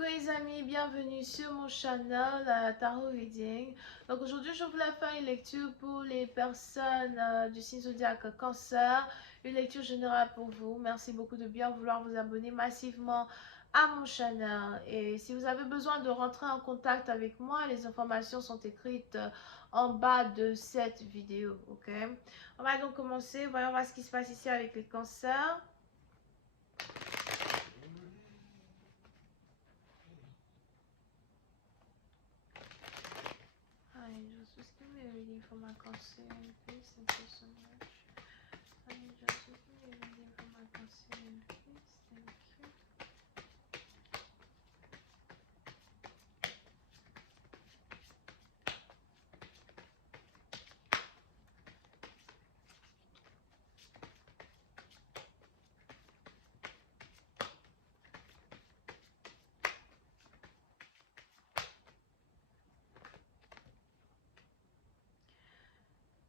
Coucou les amis, bienvenue sur mon channel Tarot Reading. Donc aujourd'hui je voulais faire une lecture pour les personnes du signe zodiaque Cancer, une lecture générale pour vous. Merci beaucoup de bien vouloir vous abonner massivement à mon channel. Et si vous avez besoin de rentrer en contact avec moi, les informations sont écrites en bas de cette vidéo. Ok, on va donc commencer. Voyons voir ce qui se passe ici avec les cancers. Angels, just give me a reading for my Cancer, please. Thank you so much. Angels, just give me a reading for my Cancer, please. Thank you.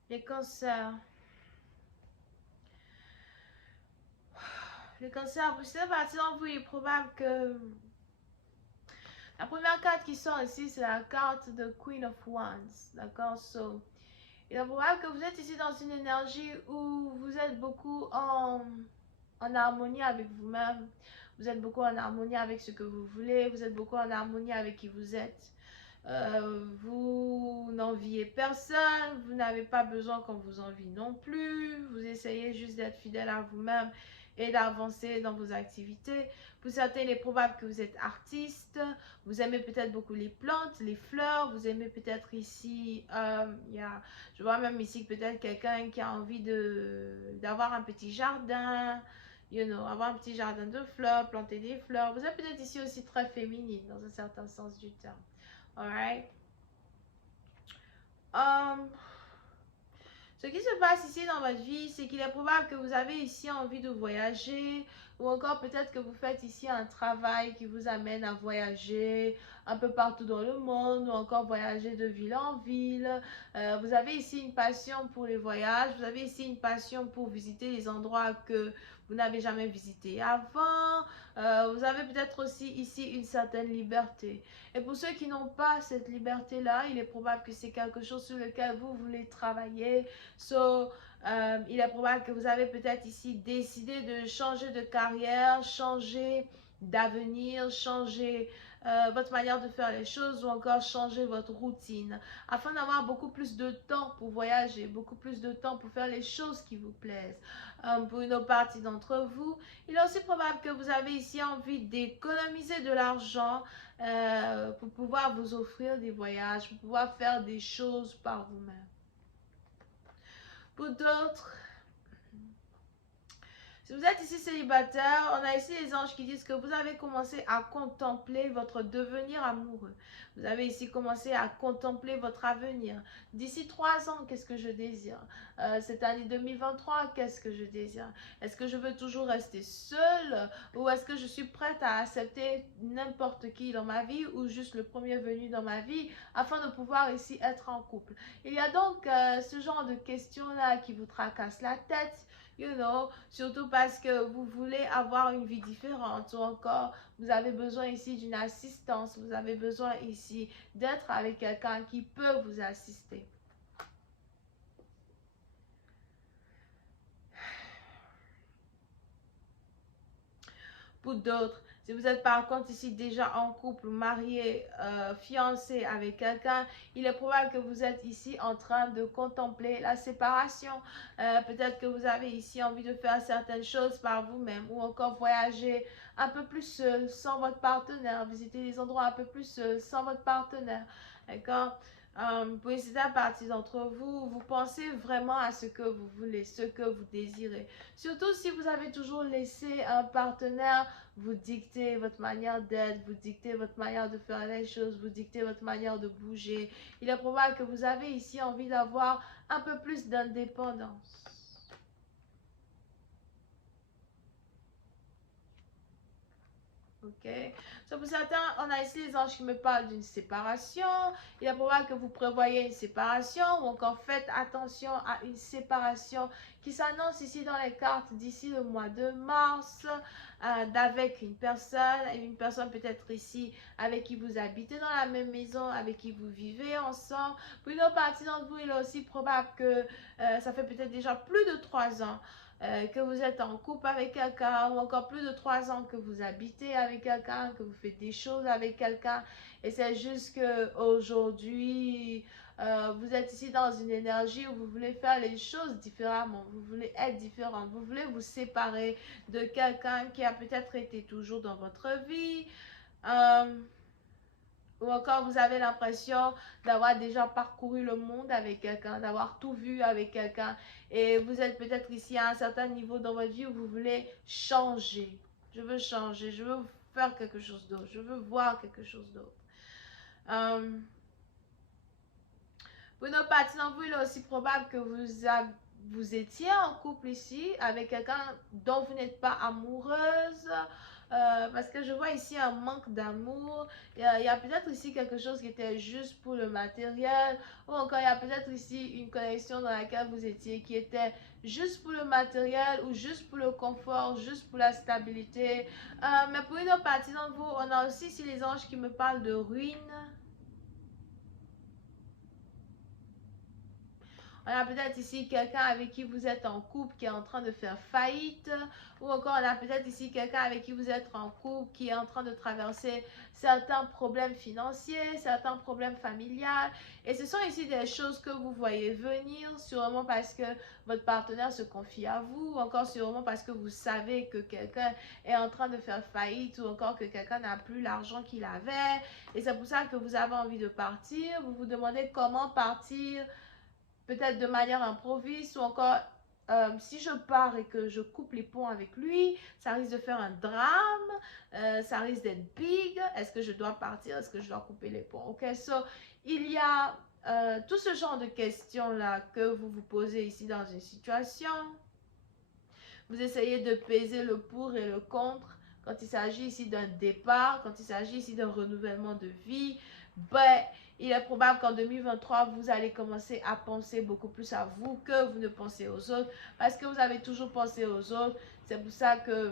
Les cancers. Les cancers, vous savez, partir en vous, il est probable que la première carte qui sort ici, c'est la carte de Queen of Wands. D'accord? So, il est probable que vous êtes ici dans une énergie où vous êtes beaucoup en harmonie avec vous-même. Vous êtes beaucoup en harmonie avec ce que vous voulez. Vous êtes beaucoup en harmonie avec qui vous êtes. Vous n'enviez personne, vous n'avez pas besoin qu'on vous envie non plus, vous essayez juste d'être fidèle à vous-même et d'avancer dans vos activités. Pour certains, il est probable que vous êtes artiste, vous aimez peut-être beaucoup les plantes, les fleurs, vous aimez peut-être ici, je vois même ici peut-être quelqu'un qui a envie d'avoir un petit jardin, avoir un petit jardin de fleurs, planter des fleurs. Vous êtes peut-être ici aussi très féminine dans un certain sens du terme. Alright. Ce qui se passe ici dans votre vie, c'est qu'il est probable que vous avez ici envie de voyager, ou encore peut-être que vous faites ici un travail qui vous amène à voyager un peu partout dans le monde, ou encore voyager de ville en ville. Vous avez ici une passion pour les voyages, vous avez ici une passion pour visiter les endroits que vous n'avez jamais visités avant. Vous avez peut-être aussi ici une certaine liberté. Et pour ceux qui n'ont pas cette liberté-là, il est probable que c'est quelque chose sur lequel vous voulez travailler. Il est probable que vous avez peut-être ici décidé de changer de carrière, changer d'avenir, changer votre manière de faire les choses ou encore changer votre routine afin d'avoir beaucoup plus de temps pour voyager, beaucoup plus de temps pour faire les choses qui vous plaisent. Pour une autre partie d'entre vous, il est aussi probable que vous avez ici envie d'économiser de l'argent pour pouvoir vous offrir des voyages, pour pouvoir faire des choses par vous-même. Pour d'autres, si vous êtes ici célibataire, on a ici les anges qui disent que vous avez commencé à contempler votre devenir amoureux. Vous avez ici commencé à contempler votre avenir. D'ici 3 ans, qu'est-ce que je désire? Cette année 2023, qu'est-ce que je désire? Est-ce que je veux toujours rester seule ou est-ce que je suis prête à accepter n'importe qui dans ma vie ou juste le premier venu dans ma vie afin de pouvoir ici être en couple? Il y a donc ce genre de questions-là qui vous tracassent la tête. Surtout parce que vous voulez avoir une vie différente ou encore vous avez besoin ici d'une assistance, vous avez besoin ici d'être avec quelqu'un qui peut vous assister. Pour d'autres, si vous êtes par contre ici déjà en couple, marié, fiancé avec quelqu'un, il est probable que vous êtes ici en train de contempler la séparation. Peut-être que vous avez ici envie de faire certaines choses par vous-même ou encore voyager un peu plus seul, sans votre partenaire, visiter des endroits un peu plus seul, sans votre partenaire. D'accord? Pour certaines partie d'entre vous, vous pensez vraiment à ce que vous voulez, ce que vous désirez. Surtout si vous avez toujours laissé un partenaire vous dicter votre manière d'être, vous dicter votre manière de faire les choses, vous dicter votre manière de bouger. Il est probable que vous avez ici envie d'avoir un peu plus d'indépendance. Ok, so pour certains, on a ici les anges qui me parlent d'une séparation. Il est probable que vous prévoyez une séparation ou encore faites attention à une séparation qui s'annonce ici dans les cartes d'ici le mois de mars d'avec une personne peut-être ici avec qui vous habitez dans la même maison, avec qui vous vivez ensemble. Pour une autre partie d'entre vous, il est aussi probable que ça fait peut-être déjà plus de 3 ans que vous êtes en couple avec quelqu'un ou encore plus de 3 ans que vous habitez avec quelqu'un, que vous faites des choses avec quelqu'un et c'est juste que aujourd'hui vous êtes ici dans une énergie où vous voulez faire les choses différemment, vous voulez être différent, vous voulez vous séparer de quelqu'un qui a peut-être été toujours dans votre vie. Euh, ou encore vous avez l'impression d'avoir déjà parcouru le monde avec quelqu'un, d'avoir tout vu avec quelqu'un. Et vous êtes peut-être ici à un certain niveau dans votre vie où vous voulez changer. Je veux changer, je veux faire quelque chose d'autre, je veux voir quelque chose d'autre. Pour une autre partie d'entre vous, il est aussi probable que vous étiez en couple ici avec quelqu'un dont vous n'êtes pas amoureuse. Parce que je vois ici un manque d'amour. Il y a peut-être ici quelque chose qui était juste pour le matériel. Ou encore il y a peut-être ici une connexion dans laquelle vous étiez qui était juste pour le matériel ou juste pour le confort, juste pour la stabilité. Mais pour une autre partie d'entre vous, on a aussi ici les anges qui me parlent de ruine. On a peut-être ici quelqu'un avec qui vous êtes en couple qui est en train de faire faillite. Ou encore on a peut-être ici quelqu'un avec qui vous êtes en couple qui est en train de traverser certains problèmes financiers, certains problèmes familiales. Et ce sont ici des choses que vous voyez venir, sûrement parce que votre partenaire se confie à vous, ou encore sûrement parce que vous savez que quelqu'un est en train de faire faillite, ou encore que quelqu'un n'a plus l'argent qu'il avait. Et c'est pour ça que vous avez envie de partir. Vous vous demandez comment partir, peut-être de manière improvise, ou encore si je pars et que je coupe les ponts avec lui, ça risque de faire un drame, ça risque d'être big. Est-ce que je dois partir? Est-ce que je dois couper les ponts? Ok, so il y a tout ce genre de questions-là que vous vous posez ici dans une situation. Vous essayez de peser le pour et le contre quand il s'agit ici d'un départ, quand il s'agit ici d'un renouvellement de vie. Ben, il est probable qu'en 2023, vous allez commencer à penser beaucoup plus à vous que vous ne pensez aux autres, parce que vous avez toujours pensé aux autres. C'est pour ça que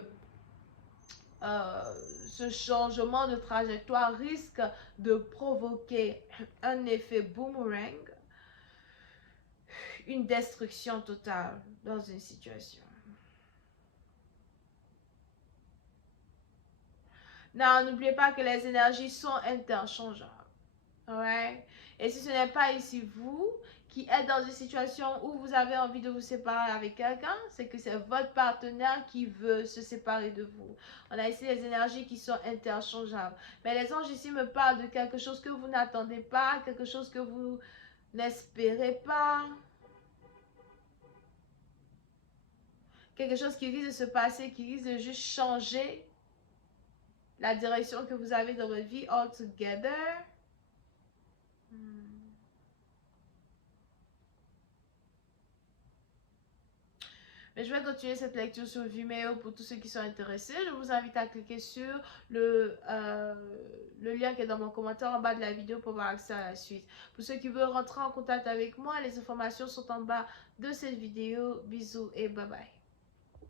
ce changement de trajectoire risque de provoquer un effet boomerang, une destruction totale dans une situation. Non, n'oubliez pas que les énergies sont interchangeables. Ouais. Et si ce n'est pas ici vous qui êtes dans une situation où vous avez envie de vous séparer avec quelqu'un, c'est que c'est votre partenaire qui veut se séparer de vous. On a ici les énergies qui sont interchangeables. Mais les anges ici me parlent de quelque chose que vous n'attendez pas, quelque chose que vous n'espérez pas. Quelque chose qui risque de se passer, qui risque de juste changer la direction que vous avez dans votre vie altogether. Mais je vais continuer cette lecture sur Vimeo pour tous ceux qui sont intéressés. Je vous invite à cliquer sur le lien qui est dans mon commentaire en bas de la vidéo pour avoir accès à la suite. Pour ceux qui veulent rentrer en contact avec moi, les informations sont en bas de cette vidéo. Bisous et bye bye.